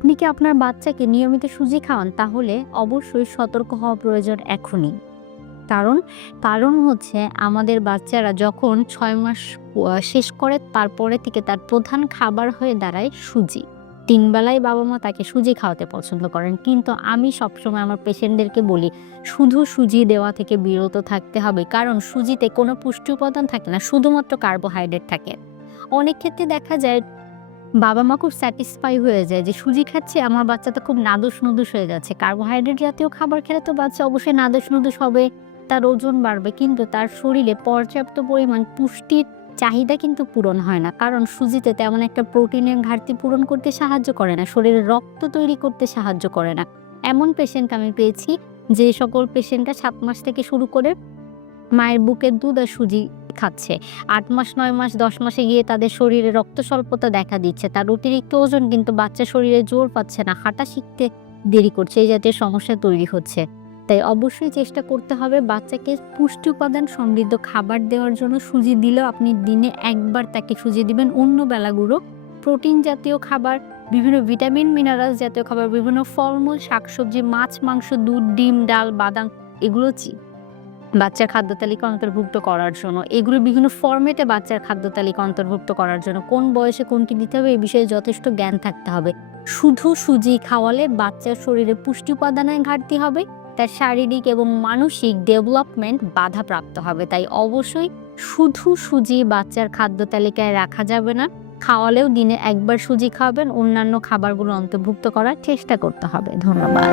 আপনি কি আপনার বাচ্চাকে নিয়মিত সুজি খাওয়ান? তাহলে অবশ্যই সতর্ক হওয়া প্রয়োজন এখনই। কারণ, কারণ হচ্ছে আমাদের বাচ্চারা যখন ৬ মাস শেষ করে তারপরে থেকে তার প্রধান খাবার হয়ে দাঁড়ায় সুজি। ৩ বেলায় বাবা-মা তাকে সুজি খাওয়াতে পছন্দ করেন। কিন্তু আমি সবসময় আমার পেশেন্টদেরকে বলি, শুধু সুজি দেওয়া থেকে বিরত থাকতে হবে। কারণ সুজিতে কোনো পুষ্টি উপাদান থাকে না, শুধুমাত্র কার্বোহাইড্রেট থাকে। অনেক ক্ষেত্রে দেখা যায় বাবা-মা খুব স্যাটিসফাই হয়ে যায় যে সুজি খাচ্ছে, আমার বাচ্চা তো খুব নাদুস-নুদুস হয়ে যাচ্ছে। কার্বোহাইড্রেট জাতীয় খাবার খেলে তো বাচ্চা অবশ্যই নাদুস-নুদুস হবে, তার ওজন বাড়বে। কিন্তু তার শরীরে পর্যাপ্ত পরিমাণ পুষ্টির চাহিদা কিন্তু পূরণ হয় না। কারণ সুজিতে তেমন একটা প্রোটিনের ঘাটতি পূরণ করতে সাহায্য করে না, শরীরে রক্ত তৈরি করতে সাহায্য করে না। এমন পেশেন্ট আমি পেয়েছি যে সকল পেশেন্টরা ৭ মাস থেকে শুরু করে মায়ের বুকের দুধ আর সুজি খাচ্ছে। ৮ মাস, ৯ মাস, ১০ মাসে গিয়ে তাদের শরীরে রক্ত স্বল্পতা দেখা দিচ্ছে। তার অতিরিক্ত ওজন কিন্তু বাচ্চার শরীরে জোর পাচ্ছে না, হাঁটা শিখতে দেরি করছে। এই জাতীয় সমস্যা তৈরি হচ্ছে। তাই অবশ্যই চেষ্টা করতে হবে বাচ্চাকে পুষ্টি উপাদান সমৃদ্ধ খাবার দেওয়ার জন্য। সুজি দিলেও আপনি দিনে ১ বার তাকে সুজি দিবেন। অন্য বেলাগুলো প্রোটিন জাতীয় খাবার, বিভিন্ন ভিটামিন, মিনারেলস জাতীয় খাবার, বিভিন্ন ফলমূল, শাকসবজি, মাছ, মাংস, দুধ, ডিম, ডাল, বাদাম এগুলো বাচ্চার খাদ্য তালিকা অন্তর্ভুক্ত করার জন্য। এগুলো বিভিন্ন ফরম্যাটে বাচ্চার খাদ্য তালিকা অন্তর্ভুক্ত করার জন্য কোন বয়সে কোনটি দিতে হবে এই বিষয়ে যথেষ্ট জ্ঞান থাকতে হবে। শুধু সুজি খাওয়ালে বাচ্চার শরীরে পুষ্টি উপাদানের ঘাটতি হবে, তার শারীরিক এবং মানসিক ডেভেলপমেন্ট বাধাপ্রাপ্ত হবে। তাই অবশ্যই শুধু সুজি বাচ্চার খাদ্য তালিকায় রাখা যাবে না। খাওয়ালেও দিনে ১ বার সুজি খাওয়াবেন, অন্যান্য খাবারগুলো অন্তর্ভুক্ত করার চেষ্টা করতে হবে। ধন্যবাদ।